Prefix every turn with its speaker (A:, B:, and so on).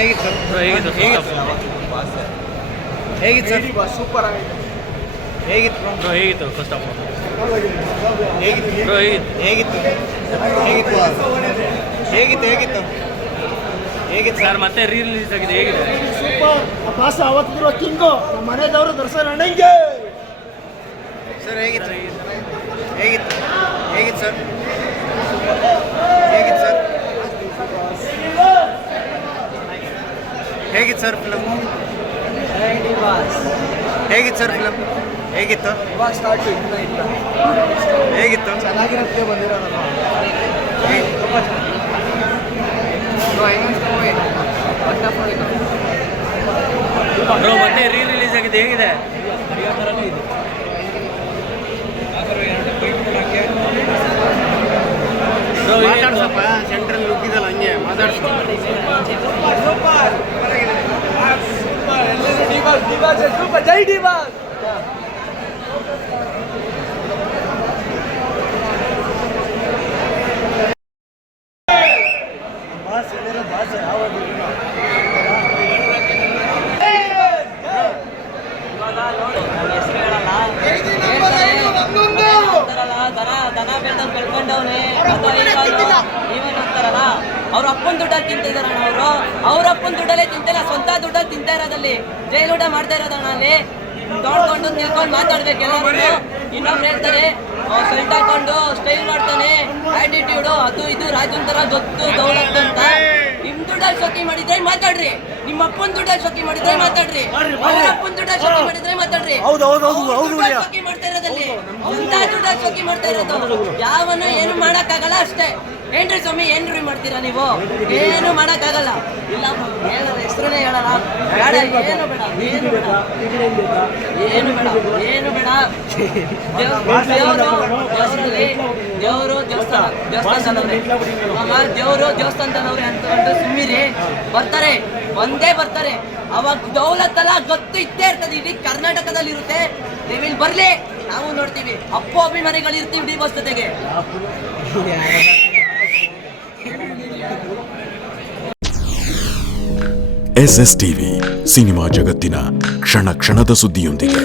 A: ಹೇಗಿತ್ತು?
B: ಬ್ರೋ ಹೇಗಿತ್ತು
A: ಹೇಗಿತ್ತು? ಸರ್?
C: ಸೂಪರ್ ಆಗಿದೆ
A: ಹೇಗಿತ್ತು? ಬ್ರೋ
B: ಹೇಗಿತ್ತು? ಫಸ್ಟ್ ಆಫ್
A: ಹೇಗಿತ್ತು?
B: ಬ್ರೋ ಹೇಗಿತ್ತು?
A: ಹೇಗಿತ್ತು? ಹೇಗಿತ್ತು? ಹೇಗಿತ್ತು? ಹೇಗಿತ್ತು? ಹೇಗಿತ್ತು
B: ಸರ್? ಮತ್ತೆ ರೀ ರಿಲೀಸ್ ಆಗಿದೆ. ಹೇಗಿದೆ?
C: ಸೂಪರ್ ಪಾಸ್ ಅವತ್ತಿರುವ ಕಿಂಗು ನಮ್ಮ ಮನೆಯದವರು ದರ್ಶನ ಅಣ್ಣಂಗೆ
A: ಸರ್ ಹೇಗಿತ್ತು? ಹೇಗಿತ್ತು? ಹೇಗಿತ್ತು ಸರ್ ಹೇಗಿತ್ತು ಸರ್ ಹೇಗಿತ್ತು ಸರ್ ಫಿಲಮ್ ಹೇಗಿತ್ತು ಸರ್ ಫಿಲಮ್ ಹೇಗಿತ್ತು? ಹೇಗಿತ್ತು?
C: ಚೆನ್ನಾಗಿರುತ್ತೆ ಬಂದಿರೋದು
B: ಬ್ರೋ ಮತ್ತೆ ರೀ ರಿಲೀಸ್ ಆಗಿದೆ ಹೇಗಿದೆ
A: ಮಾತಾಡ್ಸಪ್ಪ ಸೆಂಟ್ರಲ್ ನುಗ್ಗಿದಲ್ಲ ಹಂಗೆ ಮಾತಾಡ್ಸು
C: ಸೂಪರ್ ಜೈ ಡಿವಾಸ್ ಬಾಸ್ ಹೇಳಿರೋ ಬಾಸ್ ಯಾವುದು
D: ಅಂತಾರಲ್ಲ, ದನ ದನ ಅಂತಾರಲ್ಲ ಅವ್ರ ಅಪ್ಪನ ದುಡ್ಡಲ್ಲಿ ತಿಂತಿದಾರಣ ಅವರು. ಅವ್ರ ಅಪ್ಪನ ದುಡ್ಡಲ್ಲೇ ತಿಂತಿಲ್ಲ ಸ್ವಂತ ದುಡ್ಡಲ್ಲಿ ತಿಂತಾ ಇರೋದಲ್ಲಿ ಊಟ ಮಾಡ್ತಾ ಇರೋದಣ್ಣ ಅಲ್ಲಿ. ನೋಡ್ಕೊಂಡು ತಿಳ್ಕೊಂಡು ಮಾತಾಡ್ಬೇಕು ಎಲ್ಲರೂ ಇನ್ನೊಬ್ರು ಹೇಳ್ತಾರೆ ಸೆಲ್ಟ್ ಹಾಕೊಂಡು ಸ್ಟೈಲ್ ಮಾಡ್ತಾನೆ ಆಟಿಟ್ಯೂಡು ಅದು ಇದು ರಾಜಂತರ ತರ ಗೊತ್ತು ದೌಲತ್ತು ಅಂತ. ನಿಮ್ ದುಡ್ಡಲ್ಲಿ ಶೋಕಿ ಮಾಡಿದ್ರೆ ಮಾತಾಡ್ರಿ. ನಿಮ್ಮ ಅಪ್ಪನ ದುಡ್ಡಲ್ಲಿ ಶೋಕಿ ಮಾಡಿದ್ರೆ ಮಾತಾಡ್ರಿ. ಅವ್ರ ಅಪ್ಪನ ದುಡ್ಡಲ್ಲಿ ಶೋಕಿ ಮಾಡಿದ್ರೆ ಮಾತಾಡ್ರಿ. ಶೋಕಿ ಮಾಡ್ತಾ ಸ್ವಂತ ದುಡ್ಡಲ್ಲಿ ಮಾಡ್ತಾ ಇರೋದು. ಯಾವನು ಏನು ಮಾಡಕ್ಕಾಗಲ್ಲ ಅಷ್ಟೇ. ಏನ್ರಿ ಸ್ವಾಮಿ ಏನ್ರಿ ಮಾಡ್ತೀರಾ ನೀವು? ಏನು ಮಾಡಕ್ಕಾಗಲ್ಲ. ಇಲ್ಲ ಹೇಳಲ್ಲ ಹೆಸರನ್ನೇ ಹೇಳಲ್ಲ. ಬೇಡ ಏನು ಬೇಡ ಏನು ಬೇಡ. ಏನು ಬೇಡ ಏನು ಬೇಡ. ದೇವರು ದೇವರಲ್ಲಿ ದೇವರು ದೇವಸ್ಥಾನ ದೇವಸ್ಥಾನದವ್ರೆ. ಅಂತ ದೇವರು ದೇವಸ್ಥಾನದವ್ರೆ ಅಂತ ಸುಮ್ಮಿರಿ ಬರ್ತಾರೆ. ಒಂದೇ ಬರ್ತಾರೆ. ಅವಾಗ ದೌಲತ್ತಲ್ಲ ಗೊತ್ತು ಇದ್ದೇ ಇರ್ತದೆ. ಇಡೀ ಕರ್ನಾಟಕದಲ್ಲಿ ಇರುತ್ತೆ ನೀವಿಲ್ಲಿ ಬರ್ಲಿ, ನಾವು ನೋಡ್ತೀವಿ. ಅಪ್ಪು ಅಭಿಮಾನಿಗಳು ಇರ್ತೀವಿ ಡಿ ಬಸ್ ಜೊತೆಗೆ.
E: ಎಸ್ ಎಸ್ ಟಿವಿ, ಸಿನಿಮಾ ಜಗತ್ತಿನ ಕ್ಷಣ ಕ್ಷಣದ ಸುದ್ದಿಯೊಂದಿಗೆ.